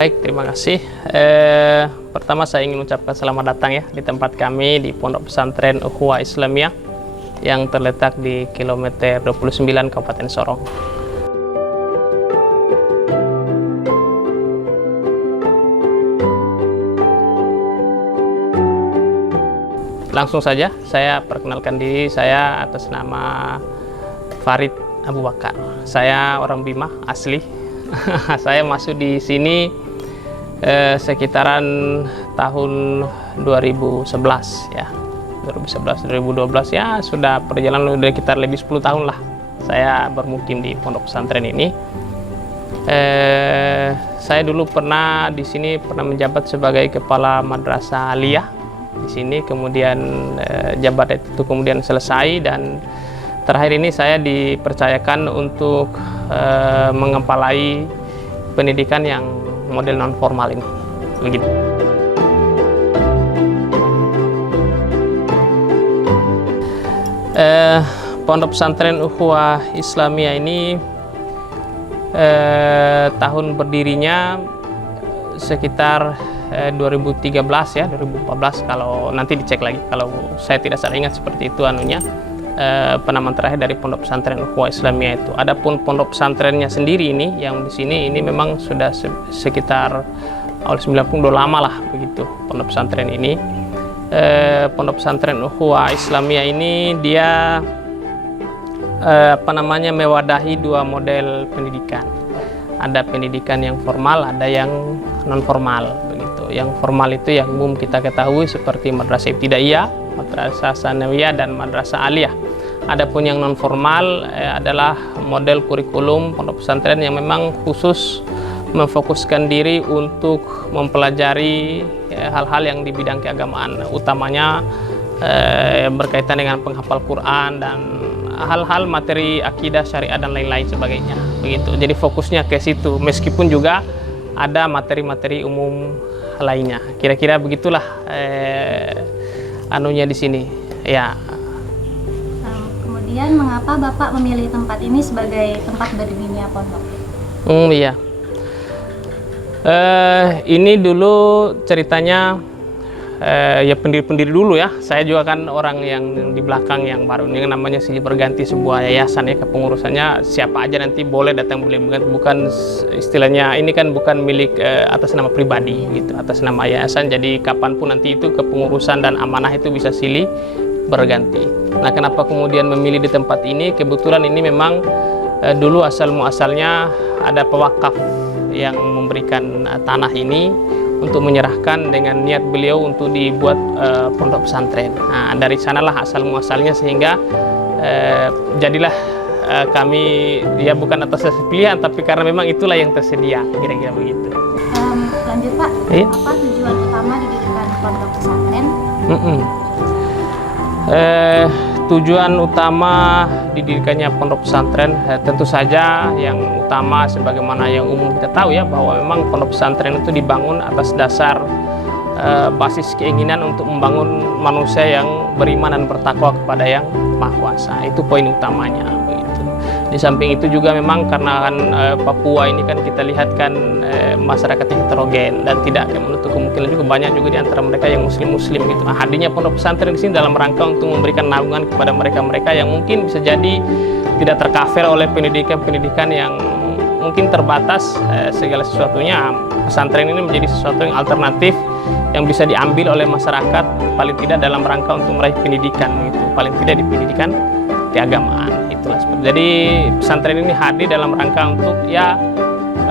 Baik, terima kasih. Pertama saya ingin mengucapkan selamat datang ya di tempat kami di Pondok Pesantren Ukhuwah Islamiyah yang terletak di kilometer 29 Kabupaten Sorong. Langsung saja saya perkenalkan diri, saya atas nama Farid Abu Bakar. Saya orang Bima asli. Saya masuk di sini sekitaran tahun 2011 ya, 2011 2012 ya, sudah perjalanan udah sekitar lebih 10 tahun lah saya bermukim di pondok pesantren ini. Saya dulu pernah di sini menjabat sebagai kepala madrasah aliyah di sini, kemudian jabatan itu kemudian selesai dan terakhir ini saya dipercayakan untuk mengepalai pendidikan yang model non formal ini, begitu. Pondok pesantren Ukhuwah Islamiyah ini tahun berdirinya sekitar 2013 ya, 2014 kalau nanti dicek lagi, kalau saya tidak salah ingat seperti itu anunya. Penamaan terakhir dari pondok pesantren Ukhuwah Islamiyah itu. Adapun pondok pesantrennya sendiri ini yang di sini ini memang sudah sekitar awal 90, udah lama lah begitu pondok pesantren ini. Pondok pesantren Ukhuwah Islamiyah ini dia mewadahi dua model pendidikan. Ada pendidikan yang formal, ada yang non formal begitu. Yang formal itu yang umum kita ketahui seperti madrasah ibtidaiyah, madrasah sanawiyah dan madrasah aliyah. Adapun yang non formal adalah model kurikulum pondok pesantren yang memang khusus memfokuskan diri untuk mempelajari hal-hal yang di bidang keagamaan, utamanya berkaitan dengan penghafal Quran dan hal-hal materi akidah, syariat dan lain-lain sebagainya begitu. Jadi fokusnya ke situ, meskipun juga ada materi-materi umum lainnya. Kira-kira begitulah anunya di sini ya. Kemudian mengapa Bapak memilih tempat ini sebagai tempat berdirinya pondok? Iya. Ini dulu ceritanya ya pendiri dulu ya. Saya juga kan orang yang di belakang yang baru ini, namanya silih berganti sebuah yayasan ya, kepengurusannya siapa aja nanti boleh datang, boleh bukan istilahnya ini kan bukan milik atas nama pribadi gitu, atas nama yayasan. Jadi kapanpun nanti itu kepengurusan dan amanah itu bisa silih berganti. Nah, kenapa kemudian memilih di tempat ini? Kebetulan ini memang dulu asal muasalnya ada pewakaf yang memberikan tanah ini untuk menyerahkan dengan niat beliau untuk dibuat pondok pesantren. Nah, dari sanalah asal muasalnya, sehingga jadilah kami ya bukan atas pilihan, tapi karena memang itulah yang tersedia, kira-kira begitu. Lanjut Pak, apa tujuan utama didirikan pondok pesantren? Tujuan utama didirikannya pondok pesantren tentu saja yang utama sebagaimana yang umum kita tahu ya, bahwa memang pondok pesantren itu dibangun atas dasar basis keinginan untuk membangun manusia yang beriman dan bertakwa kepada Yang Maha Kuasa. Itu poin utamanya begitu. Di samping itu juga memang karena kan Papua ini kan kita lihat kan masyarakatnya heterogen dan tidak menutup kemungkinan juga banyak juga di antara mereka yang muslim gitu. Nah, hadirnya pondok pesantren di sini dalam rangka untuk memberikan naungan kepada mereka-mereka yang mungkin bisa jadi tidak tercover oleh pendidikan yang mungkin terbatas segala sesuatunya. Pesantren ini menjadi sesuatu yang alternatif yang bisa diambil oleh masyarakat, paling tidak dalam rangka untuk meraih pendidikan gitu, paling tidak di pendidikan keagamaan. Itulah seperti. Jadi pesantren ini hadir dalam rangka untuk ya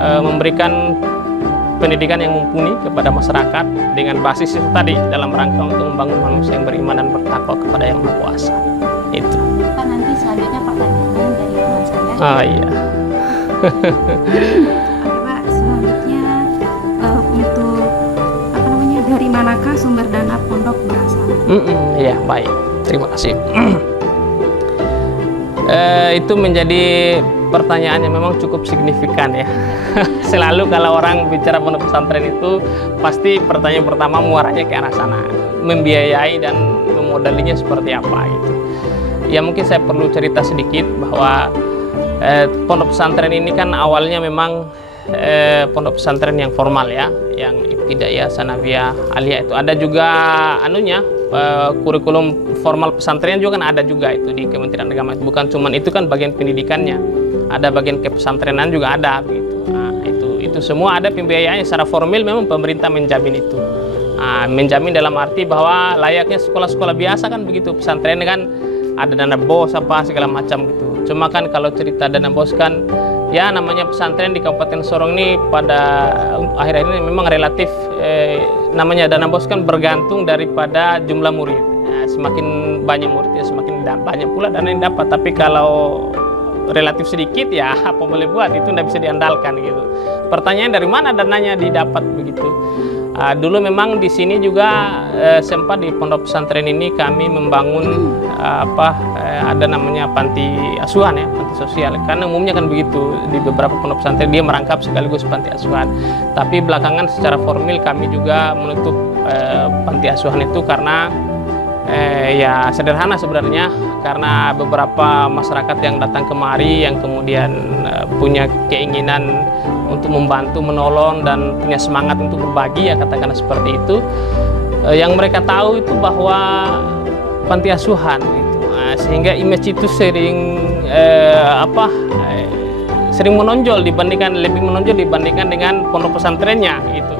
memberikan pendidikan yang mumpuni kepada masyarakat dengan basis itu tadi, dalam rangka untuk membangun manusia yang beriman dan bertakwa kepada Yang Maha Kuasa. Itu. Pak, nanti selanjutnya pertanyaan dari teman saya. Oh iya. Oke Pak, selanjutnya untuk dari manakah sumber dana pondok berasal? Iya, baik. Terima kasih. Itu menjadi pertanyaan yang memang cukup signifikan ya. Selalu kalau orang bicara pondok pesantren itu pasti pertanyaan pertama muaranya ke arah sana, membiayai dan memodalinya seperti apa gitu. Ya mungkin saya perlu cerita sedikit bahwa pondok pesantren ini kan awalnya memang pondok pesantren yang formal ya, yang Ibtidaiyah, Sanawiyah, Aliyah itu ada juga anunya, kurikulum formal pesantren juga kan ada juga itu di Kementerian Agama. Bukan cuman itu kan bagian pendidikannya, ada bagian kepesantrenan juga ada begitu. Nah, itu semua ada pembiayaannya secara formal, memang pemerintah menjamin itu. Nah, menjamin dalam arti bahwa layaknya sekolah-sekolah biasa kan begitu, pesantren kan ada dana bos apa segala macam gitu. Cuma kan kalau cerita dana bos kan ya namanya pesantren di Kabupaten Sorong ini pada akhir-akhir ini memang relatif namanya dana bos kan bergantung daripada jumlah murid. Nah, semakin banyak muridnya semakin banyak pula dana yang dapat. Tapi kalau relatif sedikit ya apa boleh buat, itu tidak bisa diandalkan gitu. Pertanyaan dari mana dananya didapat begitu. Dulu memang di sini juga sempat di pondok pesantren ini kami membangun ada namanya panti asuhan ya, panti sosial. Karena umumnya kan begitu di beberapa pondok pesantren dia merangkap sekaligus panti asuhan. Tapi belakangan secara formal kami juga menutup panti asuhan itu karena ya sederhana sebenarnya, karena beberapa masyarakat yang datang kemari yang kemudian punya keinginan untuk membantu, menolong, dan punya semangat untuk berbagi ya katakanlah seperti itu. Yang mereka tahu itu bahwa panti asuhan gitu. Sehingga image itu sering sering lebih menonjol dibandingkan dengan pondok pesantrennya gitu.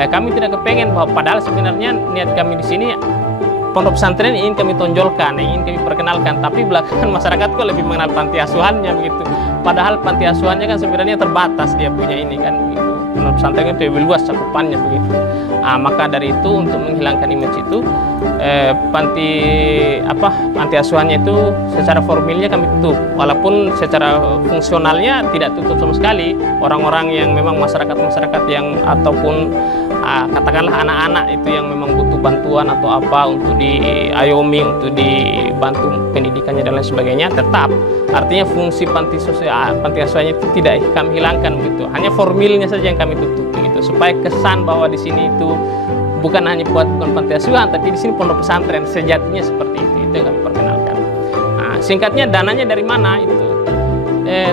Kami tidak kepengen bahwa padahal sebenarnya niat kami di sini pondok pesantren ingin kami tonjolkan, ingin kami perkenalkan, tapi belakangan masyarakat kok lebih mengenal panti asuhannya begitu. Padahal panti asuhannya kan sebenarnya terbatas dia punya ini kan begitu. Pondok pesantren itu lebih luas cakupannya begitu. Maka dari itu untuk menghilangkan image itu panti asuhannya itu secara formilnya kami tutup, walaupun secara fungsionalnya tidak tutup sama sekali. Orang-orang yang memang masyarakat yang ataupun katakanlah anak-anak itu yang memang butuh bantuan atau apa untuk diayomi, untuk dibantu pendidikannya dan lain sebagainya, tetap artinya fungsi panti asuhannya itu tidak kami hilangkan begitu. Hanya formilnya saja yang kami tutup begitu, supaya kesan bahwa di sini itu bukan hanya bukan panti asuhan, tapi di sini pondok pesantren sejatinya seperti itu yang kami perkenalkan. Singkatnya dananya dari mana itu?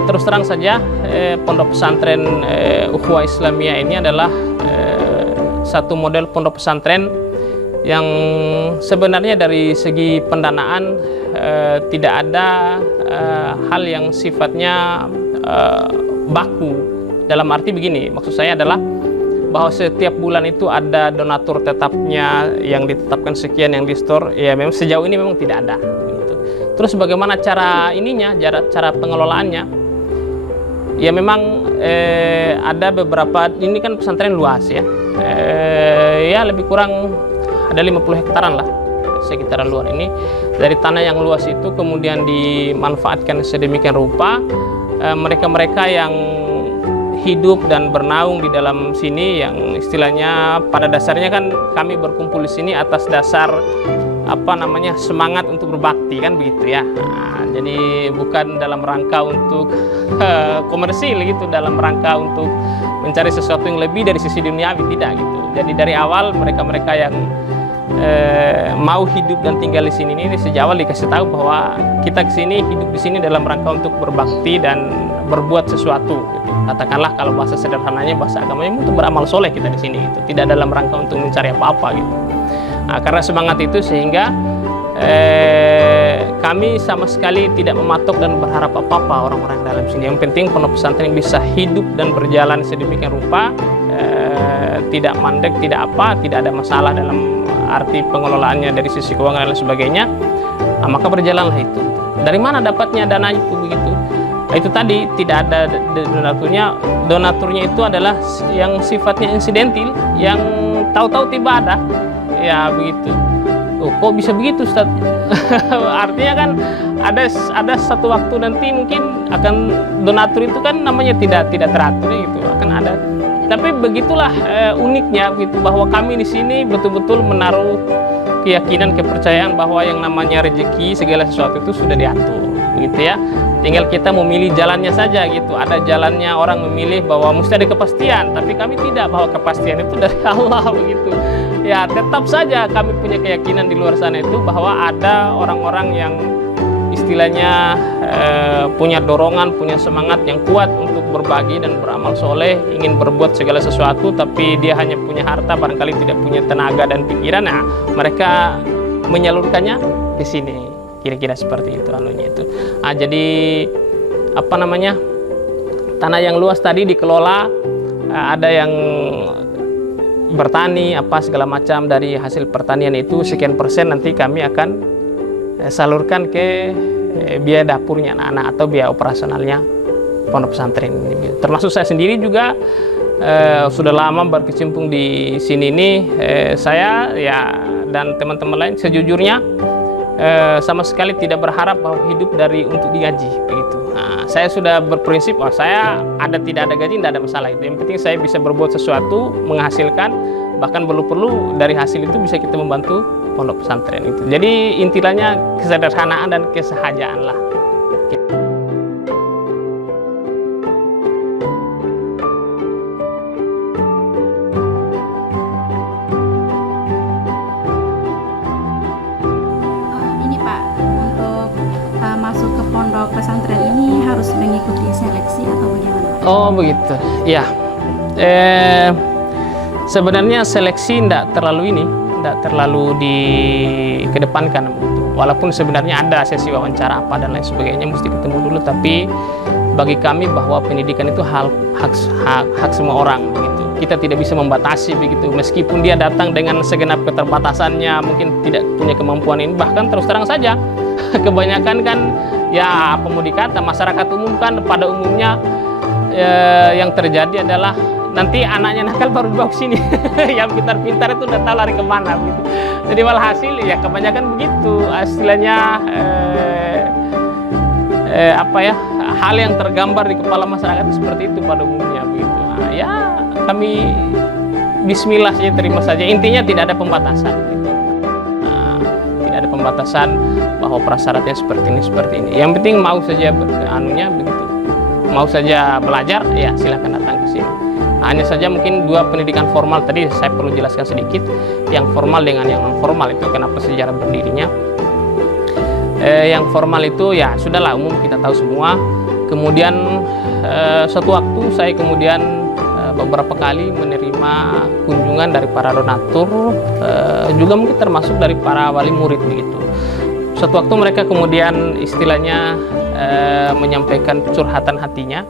Terus terang saja pondok pesantren Ukhuwah Islamiyah ini adalah satu model pondok pesantren yang sebenarnya dari segi pendanaan tidak ada hal yang sifatnya baku. Dalam arti begini, maksud saya adalah bahwa setiap bulan itu ada donatur tetapnya yang ditetapkan sekian yang di store. Ya memang sejauh ini memang tidak ada gitu. Terus bagaimana cara pengelolaannya? Ya memang ada beberapa, ini kan pesantren luas ya. Ya lebih kurang ada 50 hektaran lah sekitaran luar ini. Dari tanah yang luas itu kemudian dimanfaatkan sedemikian rupa, mereka-mereka yang hidup dan bernaung di dalam sini, yang istilahnya pada dasarnya kan kami berkumpul di sini atas dasar semangat untuk berbakti kan begitu ya. Jadi bukan dalam rangka untuk komersil gitu, dalam rangka untuk mencari sesuatu yang lebih dari sisi duniawi, tidak gitu. Jadi dari awal mereka-mereka yang mau hidup dan tinggal di sini ini sejak awal dikasih tahu bahwa kita kesini hidup di sini dalam rangka untuk berbakti dan berbuat sesuatu gitu. Katakanlah kalau bahasa sederhananya, bahasa agamanya, untuk beramal soleh kita di sini gitu. Tidak dalam rangka untuk mencari apa-apa gitu. Karena semangat itu sehingga kami sama sekali tidak mematok dan berharap apa-apa orang-orang dalam sini. Yang penting pondok pesantren bisa hidup dan berjalan sedemikian rupa, tidak mandek, tidak ada masalah dalam arti pengelolaannya dari sisi keuangan dan lain sebagainya. Maka berjalanlah itu. Dari mana dapatnya dana itu begitu? Itu tadi tidak ada donaturnya. Donaturnya itu adalah yang sifatnya insidentil, yang tahu-tahu tiba ada. Ya begitu. Kok bisa begitu Ustaz? Artinya kan ada satu waktu nanti mungkin akan donatur itu kan namanya tidak teratur gitu, akan ada. Tapi begitulah uniknya begitu, bahwa kami di sini betul-betul menaruh keyakinan, kepercayaan bahwa yang namanya rezeki segala sesuatu itu sudah diatur begitu ya. Tinggal kita memilih jalannya saja gitu. Ada jalannya orang memilih bahwa mesti ada kepastian, tapi kami tidak, bahwa kepastian itu dari Allah begitu. Ya tetap saja kami punya keyakinan di luar sana itu bahwa ada orang-orang yang istilahnya punya dorongan, punya semangat yang kuat untuk berbagi dan beramal soleh, ingin berbuat segala sesuatu, tapi dia hanya punya harta, barangkali tidak punya tenaga dan pikiran. Nah, mereka menyalurkannya di sini, kira-kira seperti itu anunya itu. Nah, jadi apa namanya, tanah yang luas tadi dikelola, ada yang bertani apa segala macam, dari hasil pertanian itu sekian persen nanti kami akan salurkan ke biaya dapurnya anak-anak atau biaya operasionalnya pondok pesantren ini. Termasuk saya sendiri juga sudah lama berkecimpung di sini ini, saya ya dan teman-teman lain sejujurnya sama sekali tidak berharap bahwa hidup dari untuk digaji begitu. Nah, saya sudah berprinsip, saya tidak ada gaji tidak ada masalah itu. Yang penting saya bisa berbuat sesuatu, menghasilkan, bahkan perlu dari hasil itu bisa kita membantu pondok pesantren itu. Jadi intinya kesederhanaan dan kesahajaan lah. Ini Pak, untuk masuk ke pondok pesantren ini harus mengikuti seleksi atau bagaimana? Oh begitu, ya. Sebenarnya seleksi tidak terlalu dikedepankan begitu. Walaupun sebenarnya ada sesi wawancara apa dan lain sebagainya, mesti ketemu dulu. Tapi bagi kami bahwa pendidikan itu hak semua orang begitu. Kita tidak bisa membatasi begitu. Meskipun dia datang dengan segenap keterbatasannya, mungkin tidak punya kemampuan ini. Bahkan terus terang saja, kebanyakan kan ya apa mau dikata, masyarakat umum kan pada umumnya yang terjadi adalah nanti anaknya nakal baru dibawa ke sini. Yang pintar-pintar itu udah tahu lari kemana gitu. Jadi walhasil ya kebanyakan begitu, istilahnya hal yang tergambar di kepala masyarakat itu seperti itu pada umumnya begitu. Nah, ya kami bismillah saja, terima saja. Intinya tidak ada pembatasan gitu. Nah, tidak ada pembatasan bahwa prasyaratnya seperti ini. Yang penting mau saja begitu. Mau saja belajar, ya silakan datang ke sini. Hanya saja mungkin dua pendidikan formal tadi saya perlu jelaskan sedikit, yang formal dengan yang non formal itu kenapa sejarah berdirinya. Yang formal itu ya sudahlah umum kita tahu semua. Kemudian suatu waktu saya beberapa kali menerima kunjungan dari para donatur, juga mungkin termasuk dari para wali murid begitu. Suatu waktu mereka kemudian istilahnya menyampaikan curhatan hatinya.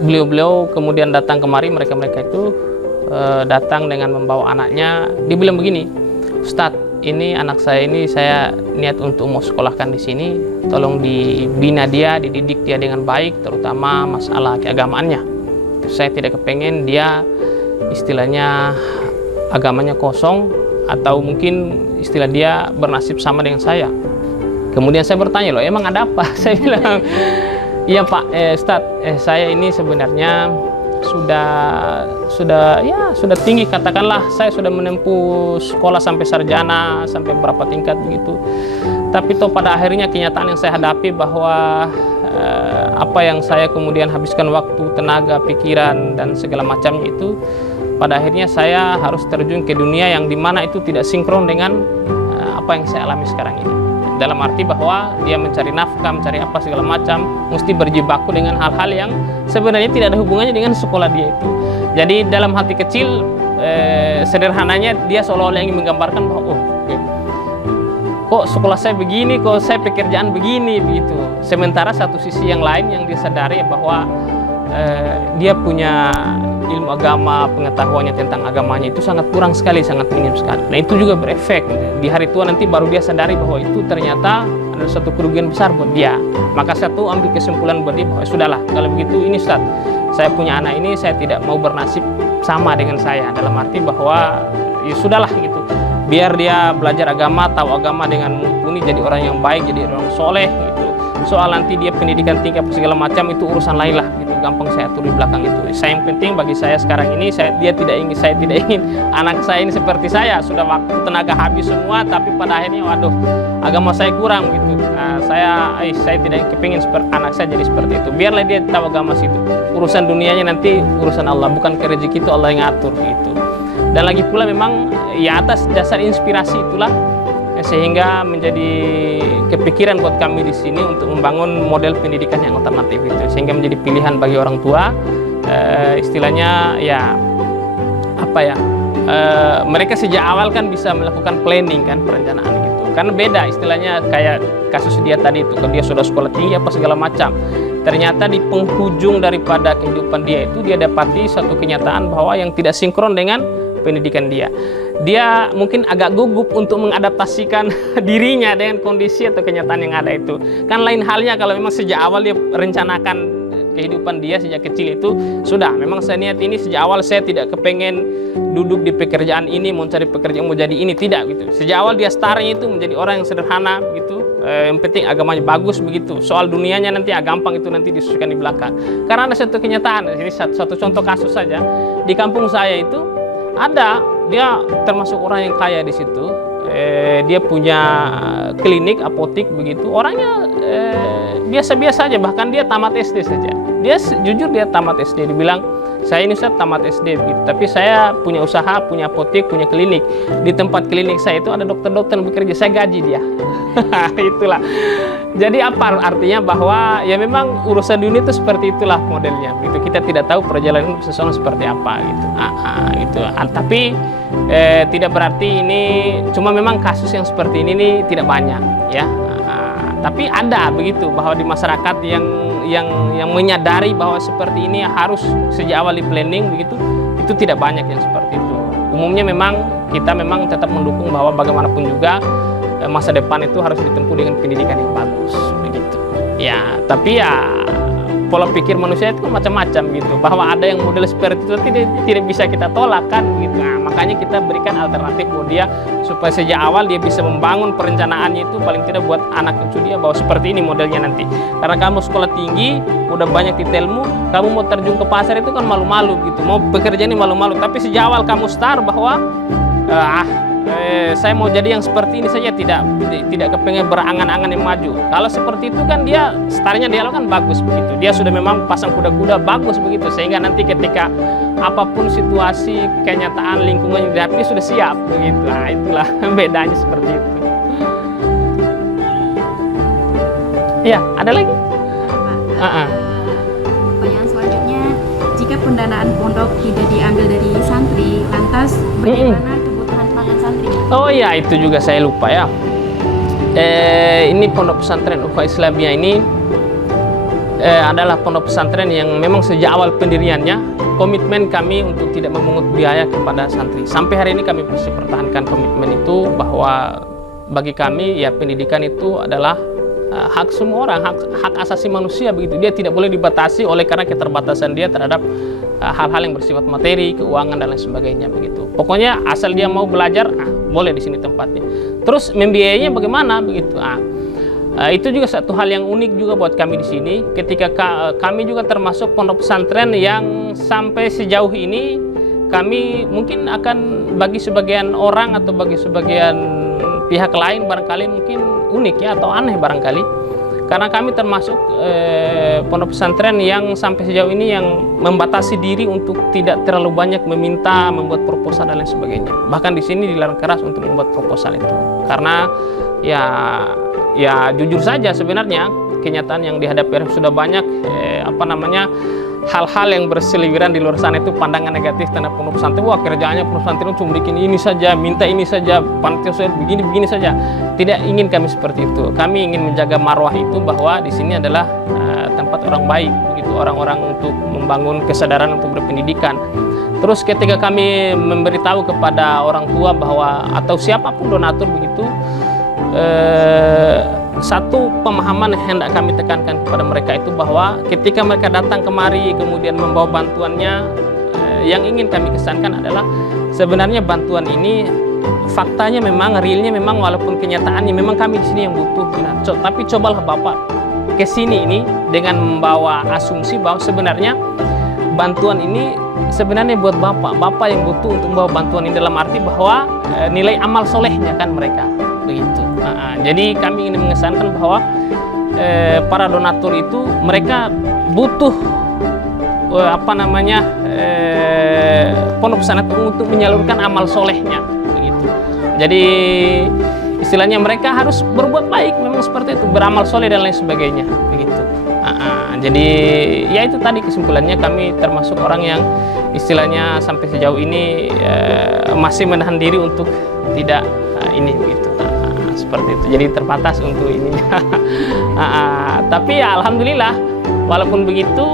Beliau kemudian datang kemari, mereka itu datang dengan membawa anaknya. Dia bilang begini, Ustadz, ini anak saya ini saya niat untuk mau sekolahkan di sini, tolong dibina dia, dididik dia dengan baik, terutama masalah keagamaannya. Saya tidak kepengen dia istilahnya agamanya kosong, atau mungkin istilah dia bernasib sama dengan saya. Kemudian saya bertanya, loh emang ada apa? Saya bilang, iya Pak, Ustadz, saya ini sebenarnya sudah tinggi, katakanlah saya sudah menempuh sekolah sampai sarjana, sampai berapa tingkat begitu. Tapi toh pada akhirnya kenyataan yang saya hadapi bahwa apa yang saya kemudian habiskan waktu, tenaga, pikiran dan segala macamnya itu, pada akhirnya saya harus terjun ke dunia yang dimana itu tidak sinkron dengan apa yang saya alami sekarang ini. Dalam arti bahwa dia mencari nafkah, mencari apa segala macam, mesti berjibaku dengan hal-hal yang sebenarnya tidak ada hubungannya dengan sekolah dia itu. Jadi dalam hati kecil, sederhananya dia seolah-olah ingin menggambarkan bahwa kok sekolah saya begini, kok saya pekerjaan begini begitu. Sementara satu sisi yang lain yang dia sadari bahwa dia punya ilmu agama, pengetahuannya tentang agamanya itu sangat kurang sekali, sangat minim sekali. Nah itu juga berefek. Di hari tua nanti baru dia sadari bahwa itu ternyata adalah satu kerugian besar buat dia. Maka satu ambil kesimpulan buat dia bahwa sudahlah, kalau begitu ini Ustaz, saya punya anak ini, saya tidak mau bernasib sama dengan saya. Dalam arti bahwa ya sudahlah gitu, biar dia belajar agama, tahu agama dengan mumpuni, jadi orang yang baik, jadi orang soleh gitu. Soal nanti dia pendidikan tinggi segala macam itu urusan lain lah gitu, gampang saya atur di belakang itu. Saya yang penting bagi saya sekarang ini, saya tidak ingin anak saya ini seperti saya, sudah waktu tenaga habis semua, tapi pada akhirnya waduh agama saya kurang gitu. Saya tidak kepingin anak saya jadi seperti itu. Biarlah dia tahu agama situ, urusan dunianya nanti urusan Allah, bukan ke rezeki itu Allah yang ngatur gitu. Dan lagi pula memang ya atas dasar inspirasi itulah sehingga menjadi kepikiran buat kami di sini untuk membangun model pendidikan yang alternatif itu, sehingga menjadi pilihan bagi orang tua. Istilahnya ya apa ya, mereka sejak awal kan bisa melakukan planning kan, perencanaan gitu. Karena beda istilahnya kayak kasus dia tadi itu, kalau dia sudah sekolah tinggi apa segala macam, ternyata di penghujung daripada kehidupan dia itu dia dapati satu kenyataan bahwa yang tidak sinkron dengan pendidikan dia. Dia mungkin agak gugup untuk mengadaptasikan dirinya dengan kondisi atau kenyataan yang ada itu. Kan lain halnya kalau memang sejak awal dia rencanakan kehidupan dia sejak kecil itu, sudah memang saya niat ini sejak awal, saya tidak kepengen duduk di pekerjaan ini, mau cari pekerjaan, mau jadi ini, tidak gitu. Sejak awal dia startnya itu menjadi orang yang sederhana begitu. Yang penting agamanya bagus begitu. Soal dunianya nanti gampang, itu nanti disesuaikan di belakang. Karena ada satu kenyataan, ini satu contoh kasus saja. Di kampung saya itu ada, dia termasuk orang yang kaya di situ. Dia punya klinik, apotik begitu. Orangnya biasa-biasa aja, bahkan dia tamat SD saja. Dia jujur dia tamat SD, dibilang saya ini Ustaz tamat SD gitu, tapi saya punya usaha, punya apotik, punya klinik. Di tempat klinik saya itu ada dokter-dokter yang bekerja, saya gaji dia. Itulah. Jadi apa artinya, bahwa ya memang urusan dunia itu seperti itulah modelnya gitu. Kita tidak tahu perjalanan seseorang seperti apa gitu. Gitu. Tapi tidak berarti ini cuma, memang kasus yang seperti ini nih tidak banyak ya. Tapi ada begitu, bahwa di masyarakat yang menyadari bahwa seperti ini harus sejak awal di planning begitu, itu tidak banyak yang seperti itu. Umumnya memang kita memang tetap mendukung bahwa bagaimanapun juga masa depan itu harus ditempuh dengan pendidikan yang bagus begitu. Ya, tapi ya pola pikir manusia itu macam-macam gitu, bahwa ada yang model seperti itu tidak bisa kita tolak kan gitu. Nah, makanya kita berikan alternatif buat dia supaya sejak awal dia bisa membangun perencanaannya itu paling tidak buat anak cucu dia, bahwa seperti ini modelnya nanti. Karena kamu sekolah tinggi, udah banyak detailmu, kamu mau terjun ke pasar itu kan malu-malu gitu, mau bekerja ini malu-malu. Tapi sejak awal kamu start bahwa saya mau jadi yang seperti ini saja, tidak kepengen berangan-angan yang maju. Kalau seperti itu kan dia startnya dialog kan bagus begitu. Dia sudah memang pasang kuda-kuda bagus begitu, sehingga nanti ketika apapun situasi kenyataan lingkungan yang dihadapi sudah siap begitu. Nah, itulah bedanya seperti itu. Ya, ada lagi? Pertanyaan selanjutnya, jika pendanaan pondok tidak diambil dari santri, lantas bagaimana kebutuhan pangan santri? Oh ya, itu juga saya lupa ya. Ini pondok pesantren Ukhuwah Islamiyah ini adalah pondok pesantren yang memang sejak awal pendiriannya komitmen kami untuk tidak memungut biaya kepada santri. Sampai hari ini kami masih pertahankan komitmen itu, bahwa bagi kami ya pendidikan itu adalah hak semua orang, hak asasi manusia begitu. Dia tidak boleh dibatasi oleh karena keterbatasan dia terhadap hal-hal yang bersifat materi, keuangan dan lain sebagainya begitu. Pokoknya asal dia mau belajar, boleh di sini tempatnya. Terus membiayainya bagaimana begitu? Itu juga satu hal yang unik juga buat kami di sini. Ketika kami juga termasuk pondok pesantren yang sampai sejauh ini kami mungkin akan bagi sebagian orang atau bagi sebagian pihak lain barangkali mungkin unik ya, atau aneh barangkali, karena kami termasuk pondok pesantren yang sampai sejauh ini yang membatasi diri untuk tidak terlalu banyak meminta, membuat proposal dan lain sebagainya. Bahkan di sini dilarang keras untuk membuat proposal itu, karena ya jujur saja sebenarnya kenyataan yang dihadapi sudah banyak hal-hal yang berseliweran di luar sana itu, pandangan negatif terhadap pondok pesantren. Wah, kerjaannya pondok pesantren cuma bikin ini saja, minta ini saja, panitia begini saja. Tidak ingin kami seperti itu. Kami ingin menjaga marwah itu, bahwa di sini adalah tempat orang baik begitu, orang-orang untuk membangun kesadaran untuk berpendidikan. Terus ketika kami memberitahu kepada orang tua bahwa atau siapapun donatur begitu, satu pemahaman yang hendak kami tekankan kepada mereka itu, bahwa ketika mereka datang kemari kemudian membawa bantuannya, yang ingin kami kesankan adalah sebenarnya bantuan ini faktanya memang realnya memang, walaupun kenyataannya memang kami di sini yang butuh. Tapi cobalah Bapak ke sini ini dengan membawa asumsi bahwa sebenarnya bantuan ini sebenarnya buat Bapak yang butuh untuk membawa bantuan ini, dalam arti bahwa nilai amal solehnya kan mereka begitu. Jadi kami ingin mengesankan bahwa para donatur itu mereka butuh pondok pesantren untuk menyalurkan amal solehnya begitu. Jadi istilahnya mereka harus berbuat baik, memang seperti itu, beramal soleh dan lain sebagainya, begitu. Jadi ya itu tadi kesimpulannya, kami termasuk orang yang istilahnya sampai sejauh ini masih menahan diri untuk tidak ini begitu. Seperti itu, jadi terbatas untuk ininya. Tapi ya alhamdulillah, walaupun begitu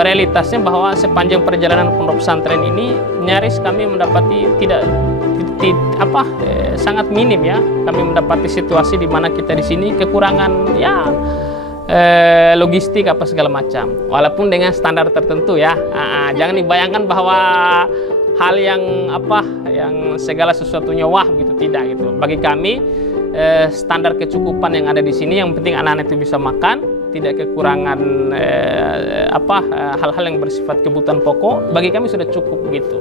realitasnya bahwa sepanjang perjalanan pondok pesantren ini nyaris kami mendapati sangat minim ya, kami mendapati situasi di mana kita di sini kekurangan ya logistik apa segala macam, walaupun dengan standar tertentu ya. Jangan dibayangkan bahwa hal yang yang segala sesuatunya wah gitu, tidak gitu. Bagi kami standar kecukupan yang ada di sini, yang penting anak-anak itu bisa makan, tidak kekurangan hal-hal yang bersifat kebutuhan pokok, bagi kami sudah cukup gitu.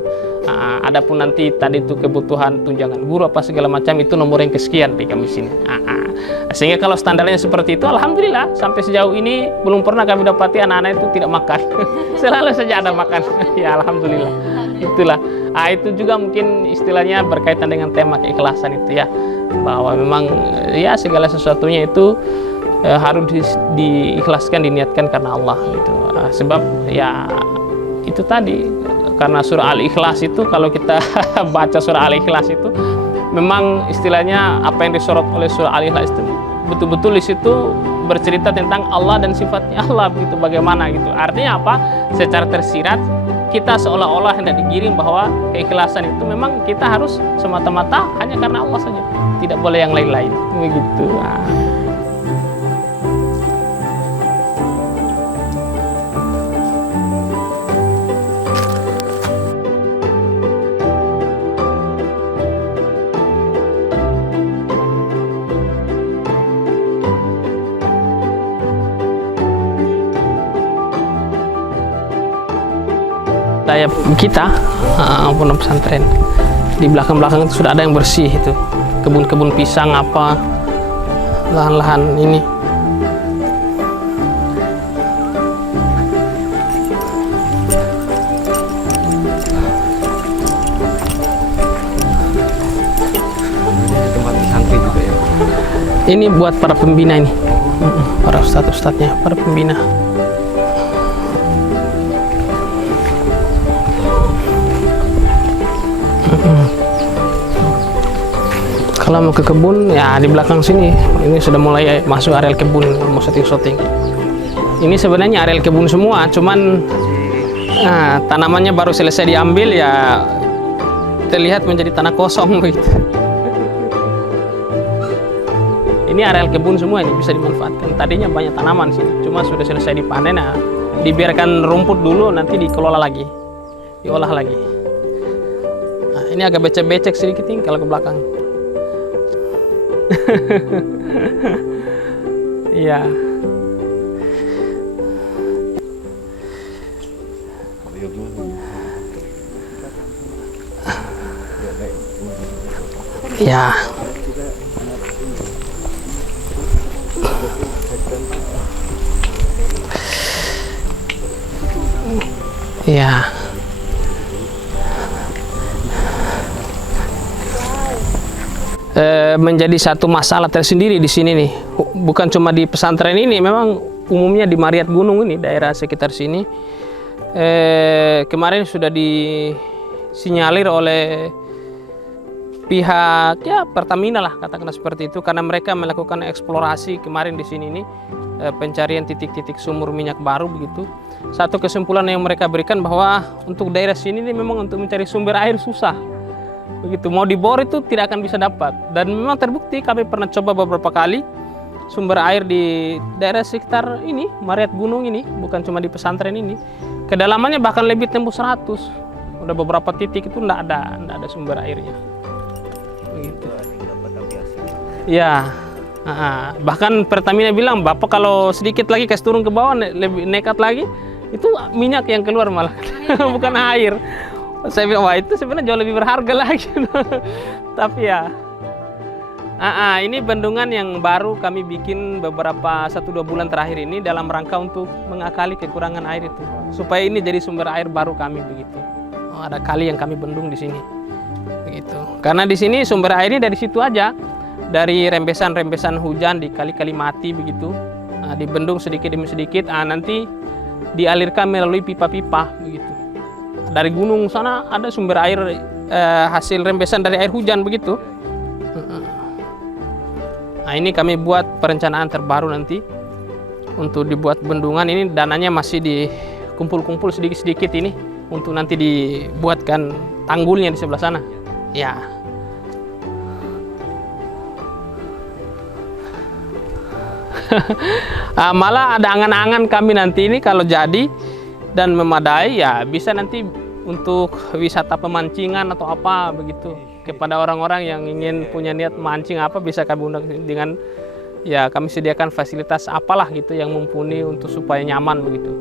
Adapun nanti tadi itu kebutuhan tunjangan guru apa segala macam, itu nomor yang kesekian di kami sini. Sehingga kalau standarnya seperti itu, alhamdulillah sampai sejauh ini belum pernah kami dapati anak-anak itu tidak makan. Selalu saja ada makan. Ya alhamdulillah. Itulah. Itu juga mungkin istilahnya berkaitan dengan tema keikhlasan itu ya, bahwa memang ya segala sesuatunya itu harus diikhlaskan, diniatkan karena Allah gitu. Sebab ya itu tadi, karena surah Al-Ikhlas itu kalau kita baca surah Al-Ikhlas itu memang istilahnya apa yang disorot oleh surah Al-Ikhlas itu betul-betul di situ bercerita tentang Allah dan sifatnya Allah begitu, bagaimana gitu. Artinya apa? Secara tersirat kita seolah-olah hendak digiring bahwa keikhlasan itu memang kita harus semata-mata hanya karena Allah saja, tidak boleh yang lain-lain begitu. Daya kita pondok pesantren di belakang-belakang itu sudah ada yang bersih, itu kebun-kebun pisang apa, lahan-lahan ini. Tempat santri juga ya. Ini buat para pembina ini, para ustadz-ustadznya, para pembina. Kalau mau ke kebun ya di belakang sini, ini sudah mulai masuk areal kebun, mau syuting. Ini sebenarnya areal kebun semua, cuman tanamannya baru selesai diambil ya terlihat menjadi tanah kosong begitu. Ini areal kebun semua, ini bisa dimanfaatkan. Tadinya banyak tanaman sini, cuma sudah selesai dipanen, dibiarkan rumput dulu, nanti dikelola lagi, diolah lagi. Nah, ini agak becek-becek sedikit nih kalau ke belakang. Iya. Ya. Ya. Menjadi satu masalah tersendiri di sini nih. Bukan cuma di pesantren ini, memang umumnya di Mariat Gunung ini, daerah sekitar sini. Kemarin sudah disinyalir oleh pihak ya Pertamina lah, katakanlah seperti itu, karena mereka melakukan eksplorasi kemarin di sini nih, pencarian titik-titik sumur minyak baru begitu. Satu kesimpulan yang mereka berikan bahwa untuk daerah sini nih memang untuk mencari sumber air susah. Begitu, mau dibor itu tidak akan bisa dapat, dan memang terbukti kami pernah coba beberapa kali sumber air di daerah sekitar ini Mariat Gunung ini, bukan cuma di pesantren ini, kedalamannya bahkan lebih tembus 100. Udah beberapa titik itu enggak ada sumber airnya begitu. Ya, bahkan Pertamina bilang, Bapak kalau sedikit lagi kasih turun ke bawah lebih nekat lagi, itu minyak yang keluar malah bukan air. Saya bilang, wah itu sebenarnya jauh lebih berharga lagi. Tapi ya, ini bendungan yang baru kami bikin beberapa 1-2 bulan terakhir ini dalam rangka untuk mengakali kekurangan air itu, supaya ini jadi sumber air baru kami begitu. Ada kali yang kami bendung di sini, begitu. Karena di sini sumber airnya dari situ aja, dari rembesan-rembesan hujan di kali-kali mati begitu, dibendung sedikit demi sedikit, nanti dialirkan melalui pipa-pipa begitu. Dari gunung sana ada sumber air hasil rembesan dari air hujan begitu. Nah, ini kami buat perencanaan terbaru nanti untuk dibuat bendungan. Ini dananya masih dikumpul-kumpul sedikit-sedikit ini untuk nanti dibuatkan tanggulnya di sebelah sana. Ya. Malah ada angan-angan kami nanti ini kalau jadi dan memadai ya bisa nanti untuk wisata pemancingan atau apa begitu kepada orang-orang yang ingin punya niat mancing apa bisa kami undang dengan ya kami sediakan fasilitas apalah gitu yang mumpuni untuk supaya nyaman begitu.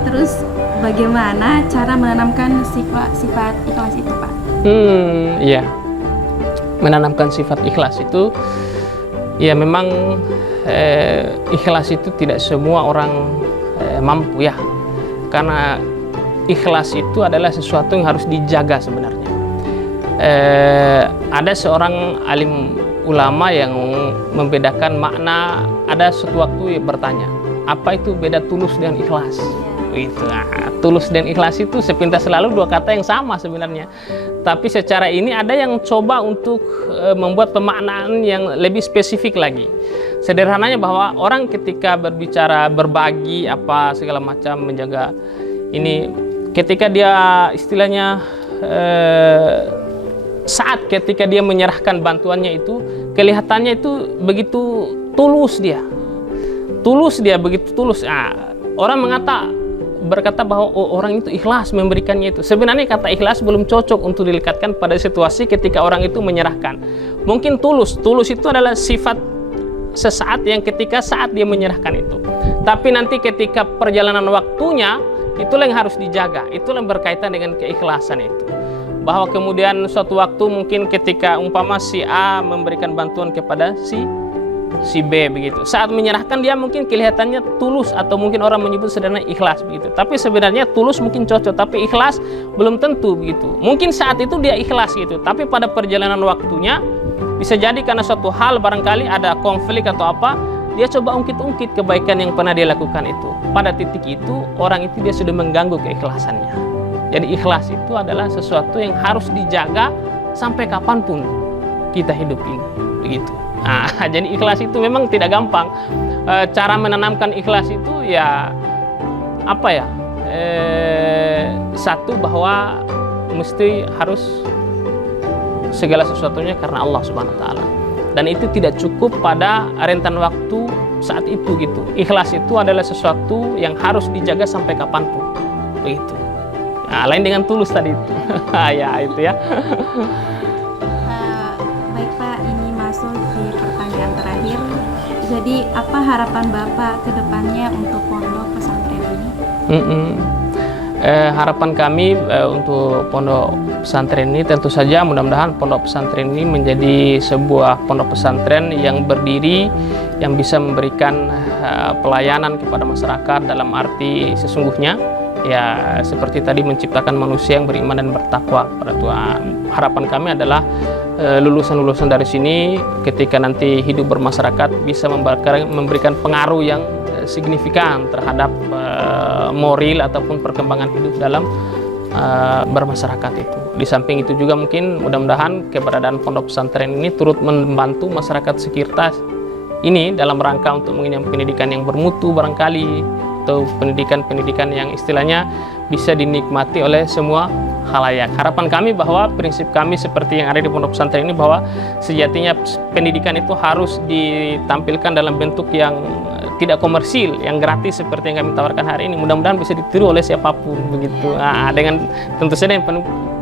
Terus bagaimana cara menanamkan sifat ikhlas itu, Pak? Iya. Menanamkan sifat ikhlas itu ya memang ikhlas itu tidak semua orang mampu ya. Karena ikhlas itu adalah sesuatu yang harus dijaga sebenarnya. Ada seorang alim ulama yang membedakan makna, ada suatu waktu yang bertanya, apa itu beda tulus dengan ikhlas? Itu tulus dan ikhlas itu sepintas selalu dua kata yang sama sebenarnya. Tapi secara ini ada yang coba untuk membuat pemaknaan yang lebih spesifik lagi. Sederhananya bahwa orang ketika berbicara berbagi apa segala macam menjaga ini, ketika dia istilahnya saat ketika dia menyerahkan bantuannya itu kelihatannya itu begitu tulus dia. Begitu tulus. Orang berkata bahwa orang itu ikhlas memberikannya itu. Sebenarnya kata ikhlas belum cocok untuk dilekatkan pada situasi ketika orang itu menyerahkan. Mungkin tulus itu adalah sifat sesaat yang ketika saat dia menyerahkan itu. Tapi nanti ketika perjalanan waktunya, itulah yang harus dijaga. Itulah yang berkaitan dengan keikhlasan itu. Bahwa kemudian suatu waktu mungkin ketika umpama si A memberikan bantuan kepada si B begitu. Saat menyerahkan dia mungkin kelihatannya tulus atau mungkin orang menyebut sederhana ikhlas begitu. Tapi sebenarnya tulus mungkin cocok, tapi ikhlas belum tentu begitu. Mungkin saat itu dia ikhlas gitu, tapi pada perjalanan waktunya bisa jadi karena suatu hal barangkali ada konflik atau apa, dia coba ungkit-ungkit kebaikan yang pernah dia lakukan itu. Pada titik itu orang itu dia sudah mengganggu keikhlasannya. Jadi ikhlas itu adalah sesuatu yang harus dijaga sampai kapanpun kita hidup ini begitu. Jadi ikhlas itu memang tidak gampang. Cara menanamkan ikhlas itu ya apa ya? Satu bahwa mesti harus segala sesuatunya karena Allah Subhanahu Wa Taala. dan itu tidak cukup pada rentan waktu saat itu gitu. Ikhlas itu adalah sesuatu yang harus dijaga sampai kapanpun begitu. Nah, lain dengan tulus tadi itu. Ya itu ya. Baik Pak, ini masuk di pertanyaan terakhir. Jadi apa harapan Bapak ke depannya untuk pondok pesantren ini? Harapan kami untuk pondok pesantren ini tentu saja mudah-mudahan pondok pesantren ini menjadi sebuah pondok pesantren yang berdiri, yang bisa memberikan pelayanan kepada masyarakat dalam arti sesungguhnya ya seperti tadi menciptakan manusia yang beriman dan bertakwa kepada Tuhan. Harapan kami adalah lulusan-lulusan dari sini ketika nanti hidup bermasyarakat bisa memberikan pengaruh yang signifikan terhadap moral ataupun perkembangan hidup dalam bermasyarakat itu. Di samping itu juga mungkin mudah-mudahan keberadaan pondok pesantren ini turut membantu masyarakat sekitar ini dalam rangka untuk mengenyam pendidikan yang bermutu barangkali, atau pendidikan yang istilahnya bisa dinikmati oleh semua khalayak. Harapan kami bahwa prinsip kami seperti yang ada di pondok pesantren ini bahwa sejatinya pendidikan itu harus ditampilkan dalam bentuk yang tidak komersil, yang gratis seperti yang kami tawarkan hari ini. Mudah-mudahan bisa ditiru oleh siapapun begitu. Nah, dengan tentu saja yang penuh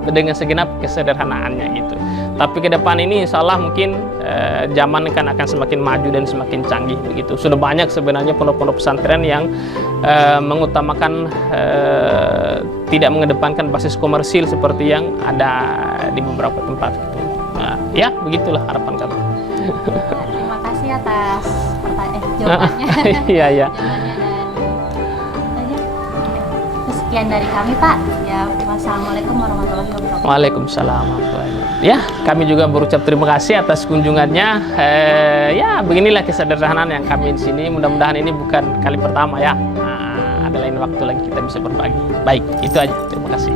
dengan segenap kesederhanaannya gitu. Tapi ke depan ini insya Allah mungkin zaman kan akan semakin maju dan semakin canggih begitu. Sudah banyak sebenarnya pondok-pondok pesantren yang mengutamakan tidak mengedepankan basis komersil seperti yang ada di beberapa tempat gitu. Nah, ya begitulah harapan kami. Terima kasih atas jawabannya. Iya, iya. Jawabannya dan sekian dari kami Pak. Ya, wassalamualaikum warahmatullahi wabarakatuh. Waalaikumsalam warahmatullahi wabarakatuh. Ya, kami juga berucap terima kasih atas kunjungannya. Ya, beginilah kesederhanaan yang kami di sini. Mudah-mudahan ini bukan kali pertama ya. Nah, ada lain waktu lagi kita bisa berbagi. Baik, itu aja. Terima kasih.